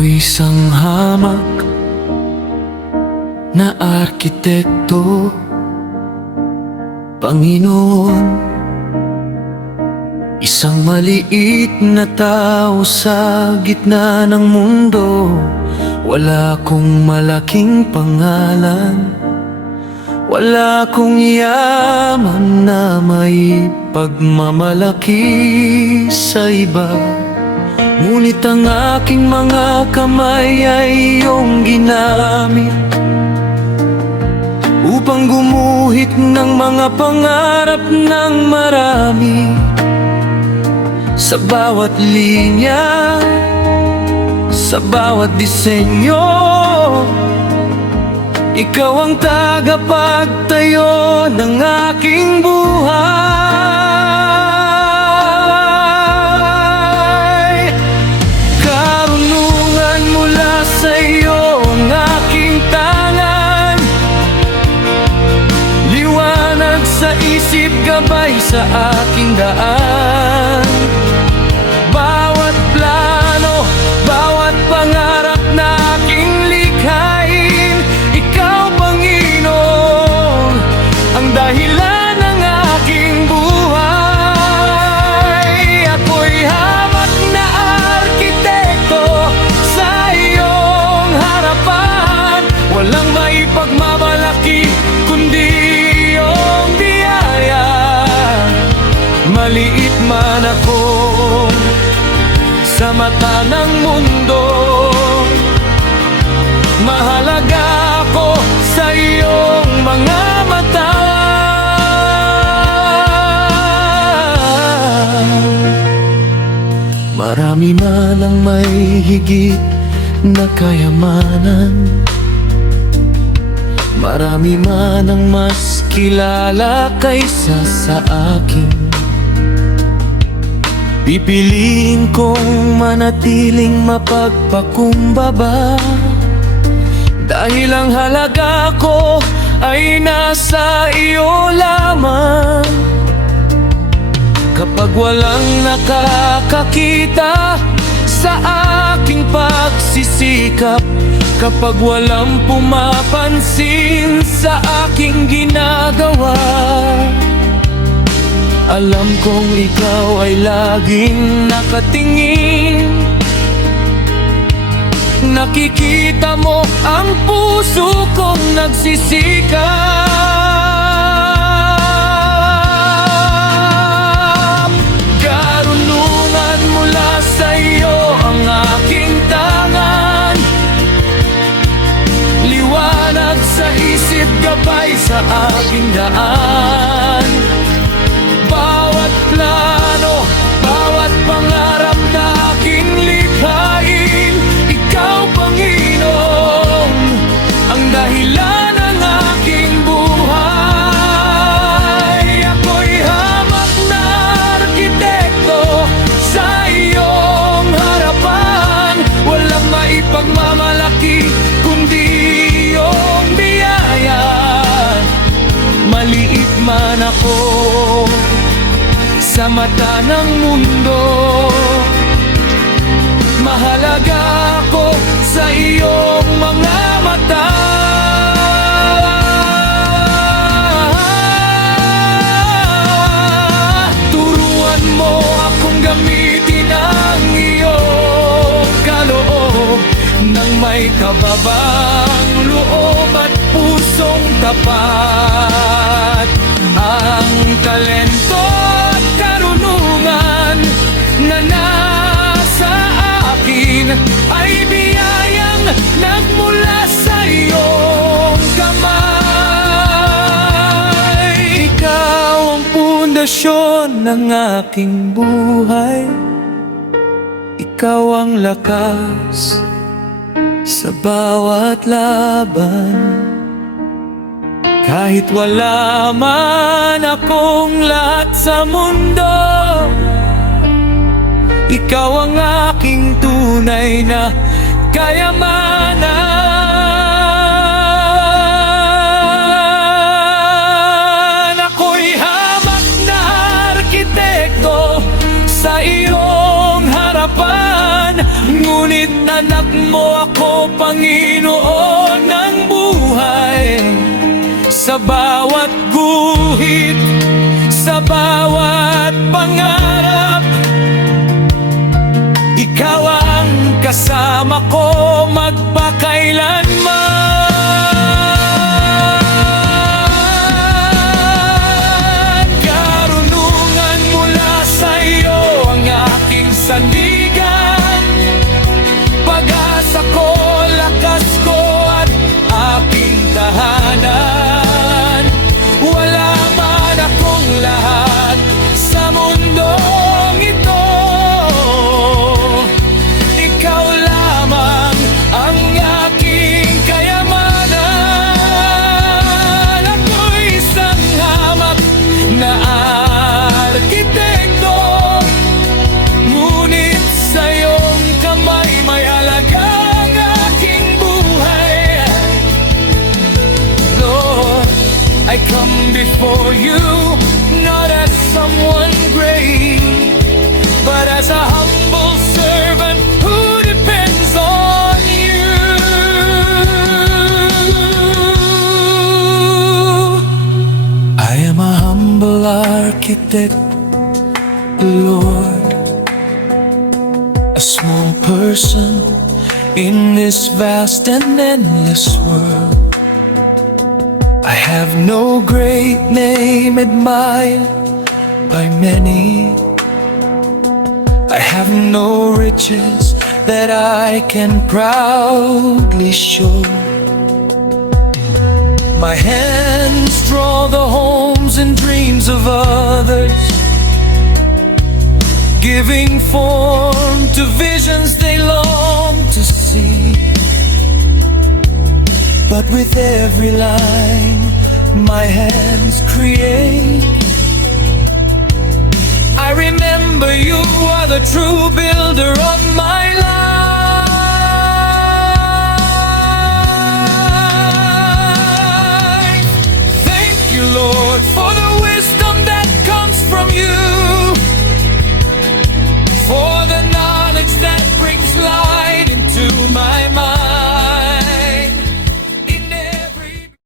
Ako'y isang hamak na arkitekto, Panginoon. Isang maliit na tao sa gitna ng mundo. Wala akong malaking pangalan, wala akong yaman na may pagmamalaki sa iba. Ngunit ang aking mga kamay ay iyong ginamit upang gumuhit ng mga pangarap ng marami. Sa bawat linya, sa bawat disenyo, ikaw ang tagapagtayo ng aking buhay. Karunungan mula sa iyo ang aking tangan, liwanag sa isip, gabay sa aking daan. Bawat plano, bawat pangarap na aking likhain, ikaw, Panginoon, ang dahilan ng aking buhay. Ako'y hamak na arkitekto sa iyong harapan. Walang maipagmamalaki kundi iyong biyaya. Maliit man ako sa mata ng mundo, mahalaga ako sa iyong mga mata. Marami man ang may higit na kayamanan, marami man ang mas kilala kaysa sa akin. Pipiliin kong manatiling mapagpakumbaba, dahil ang halaga ko ay nasa iyo lamang. Kapag walang nakakakita sa aking pagsisikap, kapag walang pumapansin sa aking ginagawa, alam kong ikaw ay laging nakatingin. Nakikita mo ang puso kong nagsisikap. Karunungan mula sa iyo ang aking tangan, liwanag sa isip, gabay sa aking daan. Bawat plano, bawat pangarap na aking likhain, ikaw, Panginoon, ang dahilan ng aking buhay. Ako'y hamak na arkitekto sa iyong harapan. Walang maipagmamalaki kundi iyong biyaya. Maliit man ako sa mata ng mundo, mahalaga ako sa iyong mga mata. Turuan mo akong gamitin ang iyong kaloob, nang may kababang loob at pusong tapat. Ang talento at karunungan na nasa akin ay biyayang nagmula sa iyong kamay. Ikaw ang pundasyon ng aking buhay, ikaw ang lakas sa bawat laban. Kahit wala man akong lahat sa mundo, ikaw ang aking tunay na kayamanan. Ako'y hamak na arkitekto sa iyong harapan, ngunit Hinahanap mo ako, Panginoon ng buhay. Sa bawat guhit, sa bawat pangarap, ikaw ang kasama ko magpakailanman. Karunungan mula sa iyo ang aking sandigan, pag-asa ko, lakas ko at aking tahanan. Wala man akong lahat sa mundong ito, ikaw lamang ang aking kayamanan. Ako'y isang hamak na arkitekto, ngunit sa iyong kamay may halaga ang aking buhay. Lord, I come before you not as someone great, but as a humble servant who depends on you. I am a humble architect, Lord, a small person in this vast and endless world. I have no great name admired by many. I have no riches that I can proudly show. My hands draw the homes and dreams of others, giving form to visions they long to see. But with every line my hands create, I remember you are the true builder of my life.